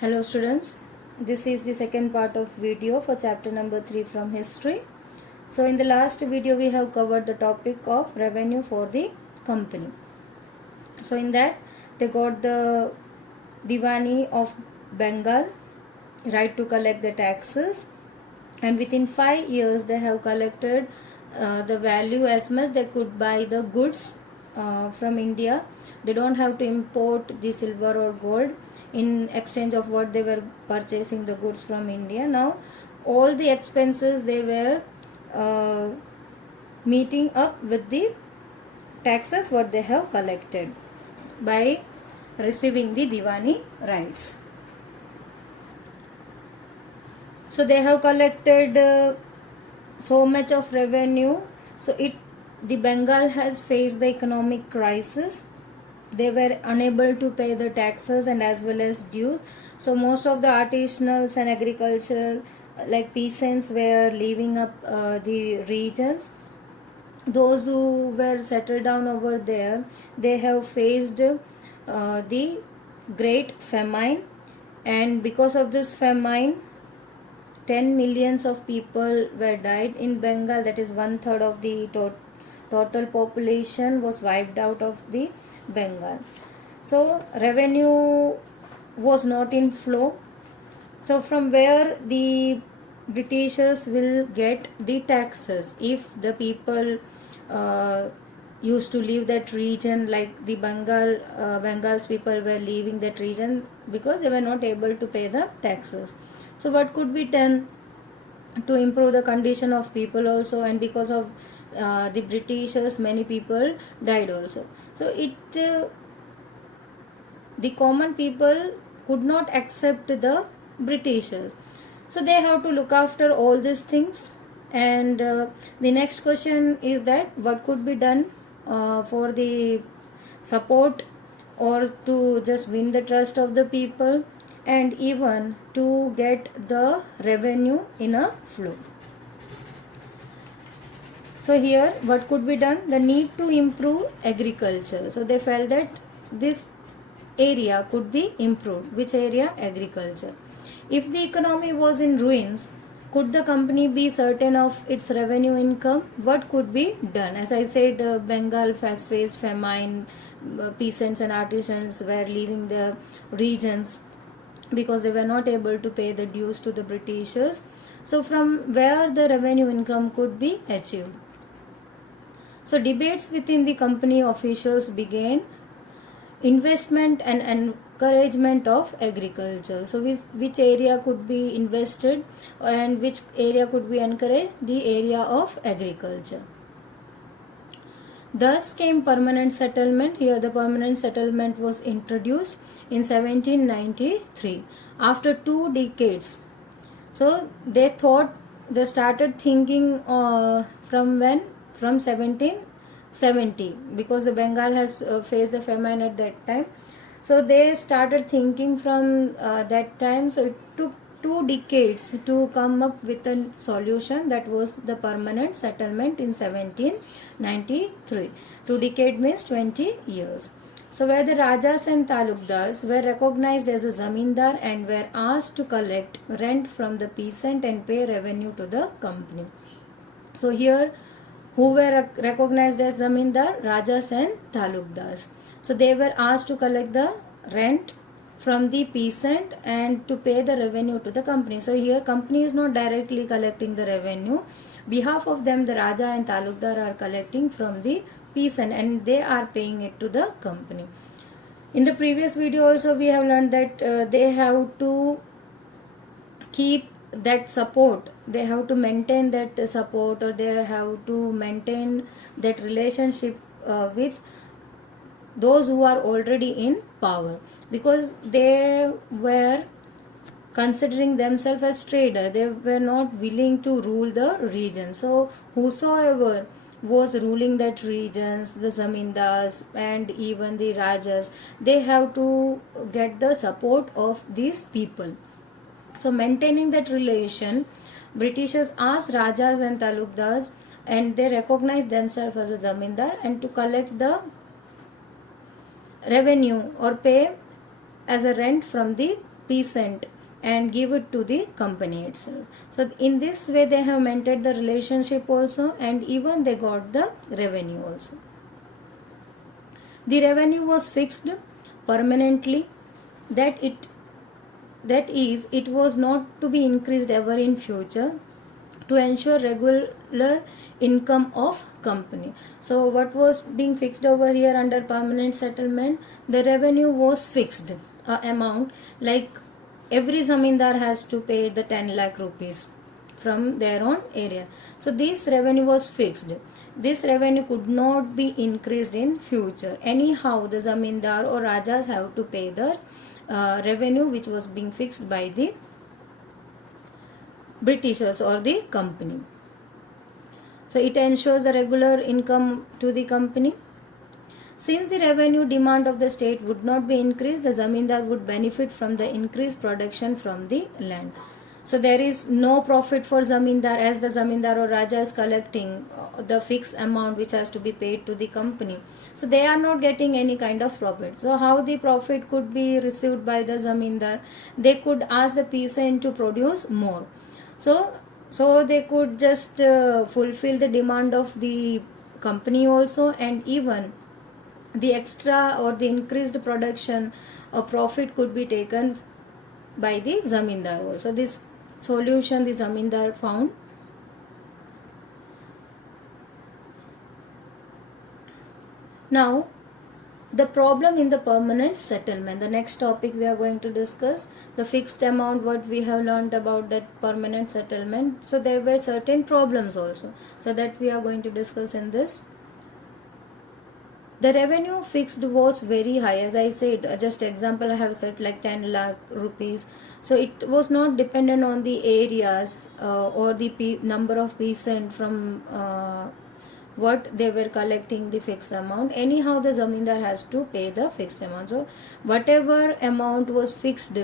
Hello students, this is the second part of video for chapter number 3 from history. So in the last video we have covered the topic of revenue for the company. So in that they got the Diwani of Bengal, right to collect the taxes, and within 5 years they have collected the value as much they could buy the goods from India. They don't have to import the silver or gold in exchange of what they were purchasing the goods from India. Now all the expenses they were meeting up with the taxes what they have collected by receiving the Diwani rights. So they have collected so much of revenue. So the Bengal has faced the economic crisis. They were unable to pay the taxes and as well as dues. So most of the artisanals and agricultural like peasants were leaving up the regions. Those who were settled down over there, they have faced the great famine, and because of this famine 10 millions of people were died in Bengal. That is 1/3 of the total population was wiped out of the Bengal. So revenue was not in flow. So from where the Britishers will get the taxes if the people used to leave that region, like the Bengal's people were leaving that region because they were not able to pay the taxes. So what could be done to improve the condition of people also, and because of the Britishers many people died also. So the common people could not accept the Britishers. So they have to look after all these things, and the next question is that what could be done for the support or to just win the trust of the people and even to get the revenue in a flow. So here what could be done? The need to improve agriculture. So they felt that this area could be improved. Which area? Agriculture. If the economy was in ruins, could the company be certain of its revenue income? What could be done? As I said, Bengal has faced famine. Peasants and artisans were leaving the regions because they were not able to pay the dues to the Britishers. So from where the revenue income could be achieved? So debates within the company officials began. Investment and encouragement of agriculture. So which area could be invested and which area could be encouraged? The area of agriculture. Thus came permanent settlement. Here the permanent settlement was introduced in 1793 after 2 decades. So they started thinking from when? From 1770, because the Bengal has faced the famine at that time. So they started thinking from that time. So it took 2 decades to come up with a solution. That was the permanent settlement in 1793. 2 decades means 20 years. So where the Rajas and Talukdars were recognized as a zamindar and were asked to collect rent from the peasant and pay revenue to the company. So here who were recognized as zamindar? Rajas and Talukdars. So they were asked to collect the rent from the peasant and to pay the revenue to the company. So here company is not directly collecting the revenue. Behalf of them the Raja and Talukdar are collecting from the peasant and they are paying it to the company. In the previous video also we have learned that they have to keep that support, they have to maintain that support, or they have to maintain that relationship with those who are already in power, because they were considering themselves as trader. They were not willing to rule the region. So whosoever was ruling that regions, the zamindars and even the rajas, they have to get the support of these people. So maintaining that relation, Britishers asked Rajas and Talukdars, and they recognized themselves as a zamindar, and to collect the revenue or pay as a rent from the peasant and give it to the company itself. So in this way they have maintained the relationship also, and even they got the revenue also. The revenue was fixed permanently, that is it was not to be increased ever in future, to ensure regular income of company. So what was being fixed over here under permanent settlement? The revenue was fixed amount, like every zamindar has to pay the 10 lakh rupees from their own area. So this revenue was fixed. This revenue could not be increased in future. Anyhow the zamindar or rajas have to pay the revenue which was being fixed by the Britishers or the company. So it ensures the regular income to the company. Since the revenue demand of the state would not be increased, the zamindar would benefit from the increased production from the land. So there is no profit for zamindar, as the zamindar or raja is collecting the fixed amount which has to be paid to the company. So they are not getting any kind of profit. So how the profit could be received by the zamindar? They could ask the peasant to produce more. So they could just fulfill the demand of the company also, and even the extra or the increased production or profit could be taken by the zamindar also. This solution the zamindar found. Now the problem in the permanent settlement, the next topic we are going to discuss, the fixed amount, what we have learned about that permanent settlement. So there were certain problems also, so that we are going to discuss in this. The revenue fixed was very high, as I said, just example I have said, like 10 lakh rupees. So it was not dependent on the areas or the number of peasant from what they were collecting the fixed amount. Anyhow the zamindar has to pay the fixed amount. So whatever amount was fixed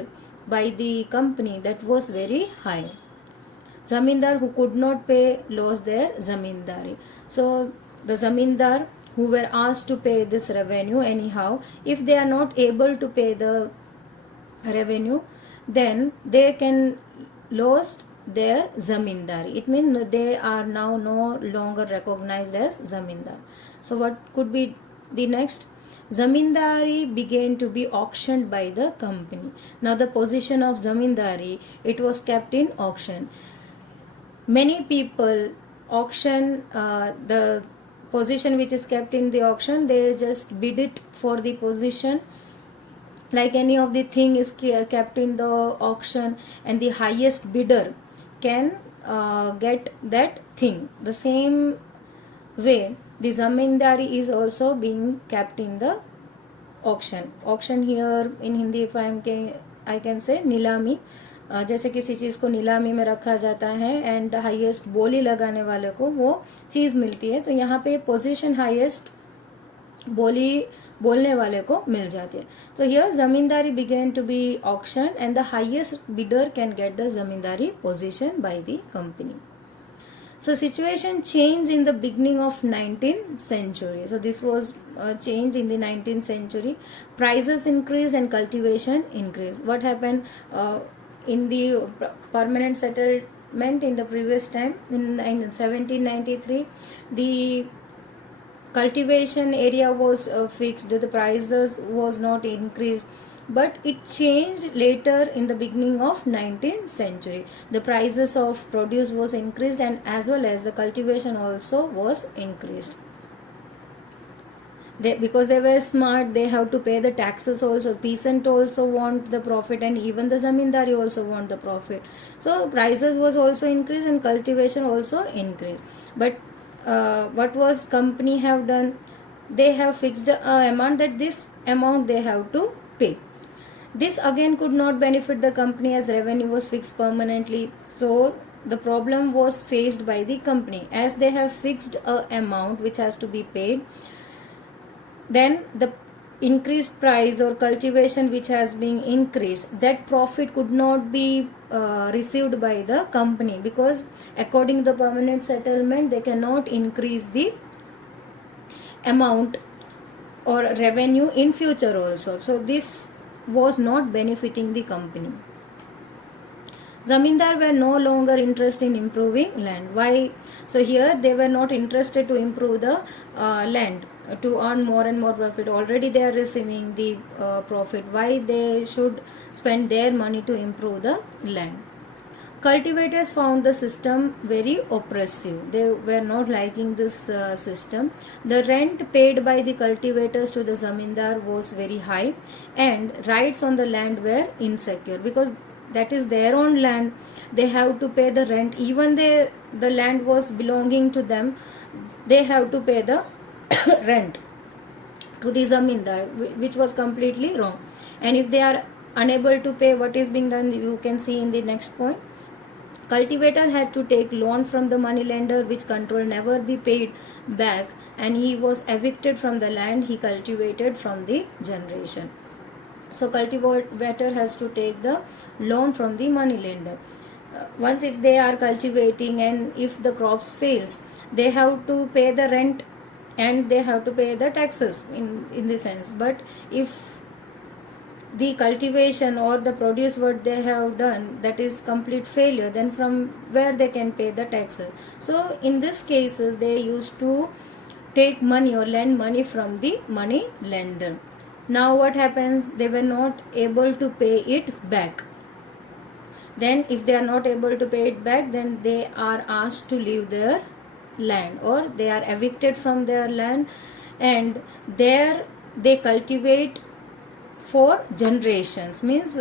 by the company, that was very high. Zamindar who could not pay lost their zamindari. So the zamindar who were asked to pay this revenue, anyhow, if they are not able to pay the revenue, then they can lost their zamindari. It means they are now no longer recognized as zamindar. So what could be the next? Zamindari began to be auctioned by the company. Now the position of zamindari, it was kept in auction. Many people auction the position which is kept in the auction, they just bid it for the position. Like any of the thing is kept in the auction, and the highest bidder can get that thing. The same way the zamindari is also being kept in the auction. Auction here in Hindi, if I can say नीलामी, जैसे किसी चीज़ को नीलामी में रखा जाता है and highest बोली लगाने वाले को वो चीज़ मिलती है, तो यहाँ पे पोजीशन हाईएस्ट बोली बोलने वाले को मिल जाती है. तो here zamindari began to be auction and the highest bidder can get the zamindari position by the company. So situation changed in the beginning of 19th century. So this was changed in the 19th century. Prices increased and cultivation increased. What happened in the permanent settlement in the previous time in 1793? The cultivation area was fixed. The prices was not increased. But it changed later in the beginning of 19th century. The prices of produce was increased, and as well as the cultivation also was increased. Because they were smart, they have to pay the taxes also. Peasant also want the profit, and even the zamindari also want the profit. So prices was also increased and cultivation also increased. But what was company have done? They have fixed amount, that this amount they have to pay. This again could not benefit the company as revenue was fixed permanently. So the problem was faced by the company, as they have fixed a amount which has to be paid. Then the increased price or cultivation which has been increased, that profit could not be received by the company, because according to the permanent settlement they cannot increase the amount or revenue in future also. So this was not benefiting the company. Zamindar were no longer interested in improving land. Why? So here they were not interested to improve the land to earn more and more profit. Already they are receiving the profit. Why they should spend their money to improve the land? Cultivators found the system very oppressive. They were not liking this system. The rent paid by the cultivators to the zamindar was very high, and rights on the land were insecure, because that is their own land. They have to pay the rent. Even the land was belonging to them, they have to pay the rent to the zamindar, which was completely wrong. And if they are unable to pay, what is being done, you can see in the next point. Cultivator had to take loan from the money lender, which control never be paid back, and he was evicted from the land he cultivated from the generation. So cultivator has to take the loan from the money lender. Once if they are cultivating and if the crops fails, they have to pay the rent and they have to pay the taxes in the sense. But if the cultivation or the produce what they have done, that is complete failure, then from where they can pay the taxes? So in this cases they used to take money or lend money from the money lender. Now what happens? They were not able to pay it back. Then if they are not able to pay it back, then they are asked to leave their land, or they are evicted from their land, and there they cultivate for generations. Means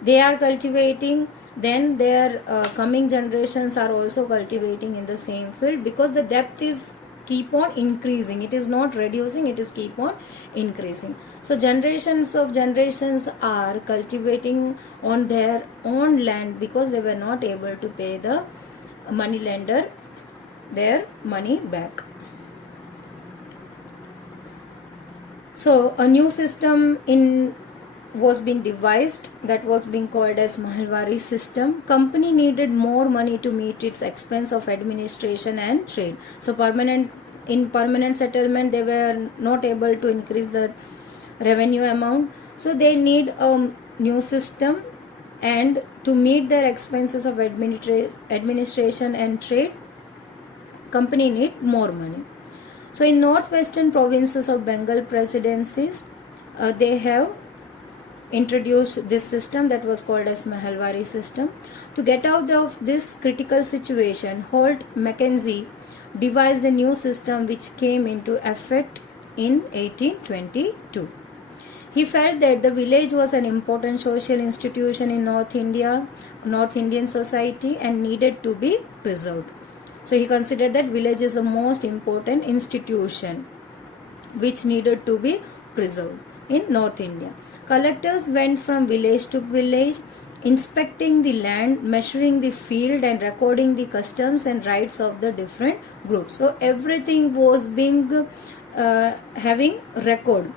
they are cultivating, then their coming generations are also cultivating in the same field, because the depth is keep on increasing. It is not reducing, it is keep on increasing. So generations of generations are cultivating on their own land because they were not able to pay the money lender their money back. So a new system was being devised, that was being called as Mahalwari system. Company needed more money to meet its expense of administration and trade. So in permanent settlement they were not able to increase the revenue amount. So they need a new system, and to meet their expenses of administration and trade, company need more money. So in northwestern provinces of Bengal presidencies, they have introduced this system that was called as Mahalwari system. To get out of this critical situation, Holt Mackenzie devised a new system which came into effect in 1822. He felt that the village was an important social institution in North Indian society, and needed to be preserved. So he considered that village is the most important institution which needed to be preserved in North India. Collectors went from village to village, inspecting the land, measuring the field, and recording the customs and rights of the different groups. So everything was being having record.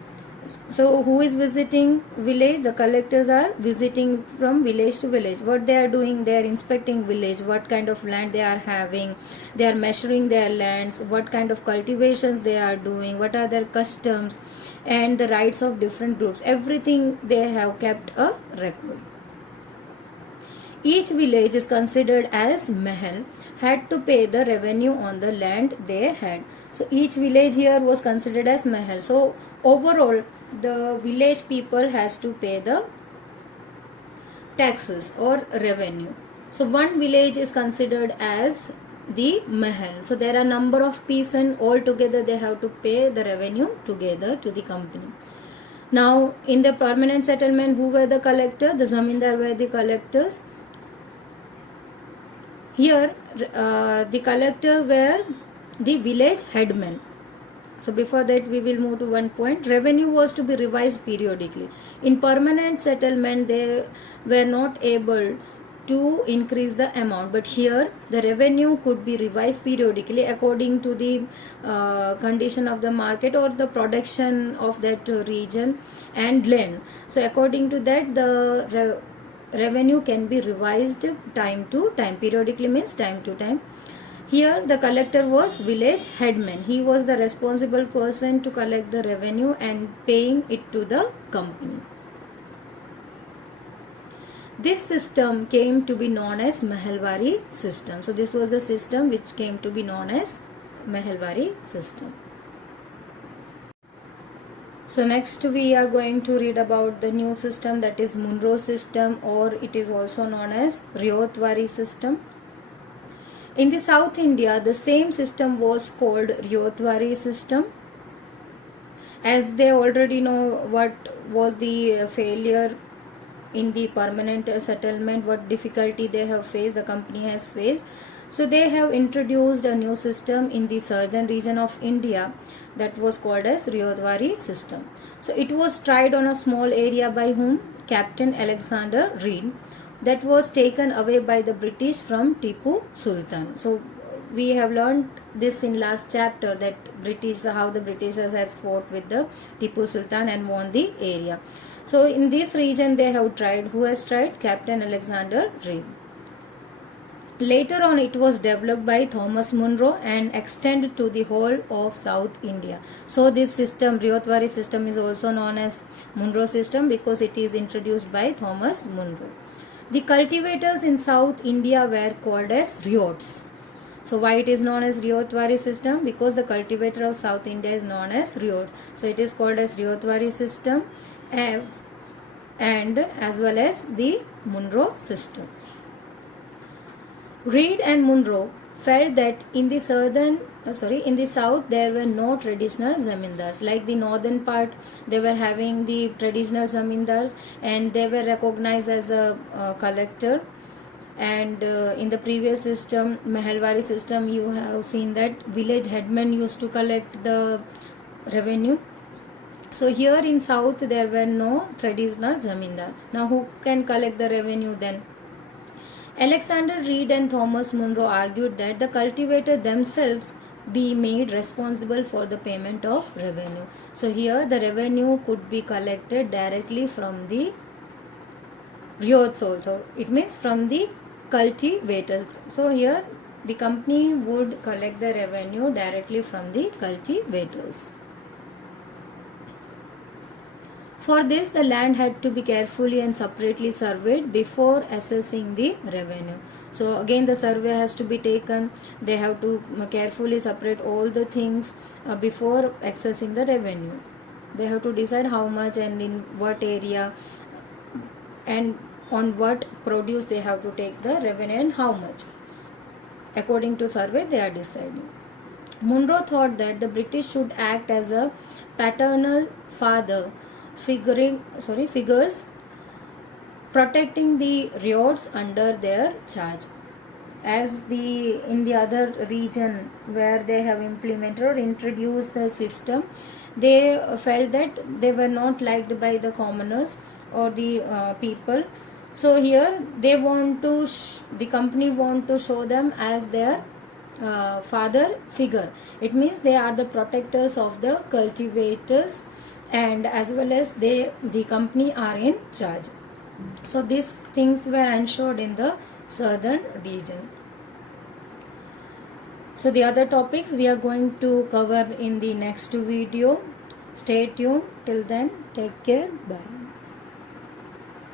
So who is visiting village? The collectors are visiting from village to village. What they are doing? They are inspecting village, what kind of land they are having. They are measuring their lands, what kind of cultivations they are doing, what are their customs and the rights of different groups. Everything they have kept a record. Each village is considered as mahal, had to pay the revenue on the land they had. So each village here was considered as mahal. So overall the village people has to pay the taxes or revenue. So one village is considered as the mahal. So there are number of peasants, all together they have to pay the revenue together to the company. Now in the permanent settlement, who were the collector? The zamindar were the collectors. Here the collector were the village headmen. So before that we will move to one point. Revenue was to be revised periodically. In permanent settlement they were not able to increase the amount, but here the revenue could be revised periodically according to the condition of the market or the production of that region and land. So according to that the revenue can be revised time to time. Periodically means time to time. Here the collector was village headman. He was the responsible person to collect the revenue and paying it to the company. This system came to be known as Mahalwari system. So this was the system which came to be known as Mahalwari system. So next we are going to read about the new system, that is Munro system, or it is also known as Ryotwari system. In the South India, the same system was called Ryotwari system. As they already know what was the failure in the permanent settlement, what difficulty they have faced, the company has faced. So they have introduced a new system in the southern region of India that was called as Ryotwari system. So it was tried on a small area by whom? Captain Alexander Reed. That was taken away by the British from Tipu Sultan. So we have learned this in last chapter, that how the Britishers has fought with the Tipu Sultan and won the area. So in this region they have tried. Who has tried? Captain Alexander Reed. Later on it was developed by Thomas Munro and extended to the whole of South India. So this system, Ryotwari system, is also known as Munro system because it is introduced by Thomas Munro. The cultivators in South India were called as Ryots. So why it is known as Ryotwari system? Because the cultivator of South India is known as Ryots. So it is called as Ryotwari system and as well as the Munro system. Reed and Munro felt that in the south there were no traditional zamindars. Like the northern part, they were having the traditional zamindars and they were recognized as a collector. And in the previous system, Mahalwari system, you have seen that village headmen used to collect the revenue. So here in south there were no traditional zamindar. Now who can collect the revenue then? Alexander Reed and Thomas Munro argued that the cultivator themselves be made responsible for the payment of revenue. So here the revenue could be collected directly from the ryots also. It means from the cultivators. So here the company would collect the revenue directly from the cultivators. For this, the land had to be carefully and separately surveyed before assessing the revenue. So again the survey has to be taken. They have to carefully separate all the things before accessing the revenue. They have to decide how much and in what area and on what produce they have to take the revenue and how much. According to survey they are deciding. Munro thought that the British should act as a paternal father figures protecting the ryots under their charge. As in the other region where they have implemented or introduced the system, they felt that they were not liked by the commoners or the people. So here they want to the company want to show them as their father figure. It means they are the protectors of the cultivators, and as well as the company are in charge. So these things were ensured in the southern region. So the other topics we are going to cover in the next video. Stay tuned. Till then, take care. Bye.